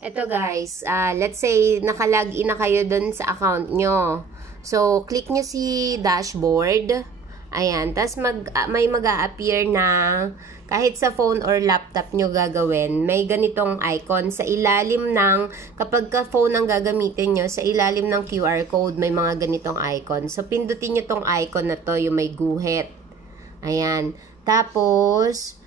Eto guys, let's say nakalagin na kayo dun sa account nyo. So, click nyo si dashboard. Ayan, tas may mag-a-appear na kahit sa phone or laptop nyo gagawin, may ganitong icon sa ilalim ng, kapag ka phone ang gagamitin nyo, sa ilalim ng QR code, may mga ganitong icon. So, pindutin nyo tong icon na to, yung may guhit. Ayan. Tapos,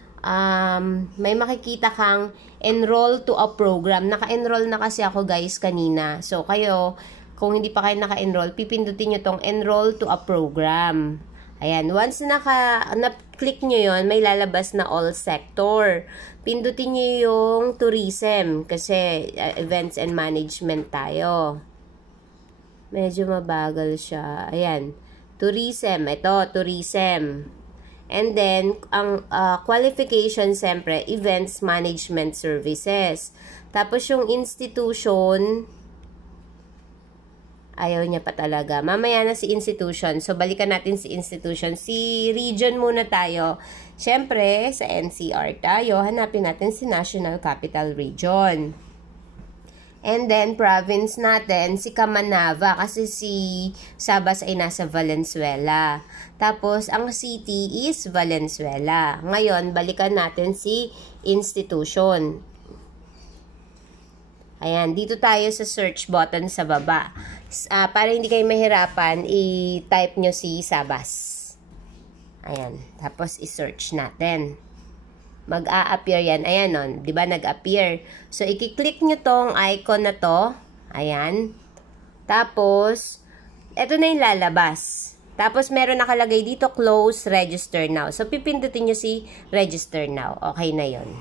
may makikita kang enroll to a program. Naka-enroll na kasi ako guys kanina. So, kayo, kung hindi pa kayo naka-enroll, pipindutin nyo tong enroll to a program. Ayan. Once na-click nyo yon, may lalabas na all sector. Pindutin nyo yung tourism kasi events and management tayo. Medyo mabagal siya. Ayan. Tourism. Ito, tourism. And then, ang qualification, siyempre, events management services. Tapos, yung institution, ayaw niya pa talaga. Mamaya na si institution. So, balikan natin si institution. Si region muna tayo. Siyempre, sa NCR tayo, hanapin natin si National Capital Region. And then, province natin, si Camanava, kasi si Sabas ay nasa Valenzuela. Tapos, ang city is Valenzuela. Ngayon, balikan natin si institution. Ayan, dito tayo sa search button sa baba. Para hindi kayo mahirapan, i-type nyo si Sabas. Ayan, tapos i-search natin. Mag-a-appear yan. Ayan nun. Diba nag-appear? So, i-click nyo tong icon na to. Ayan. Tapos, eto na yung lalabas. Tapos, meron nakalagay dito, close, register now. So, pipindutin nyo si register now. Okay na yon.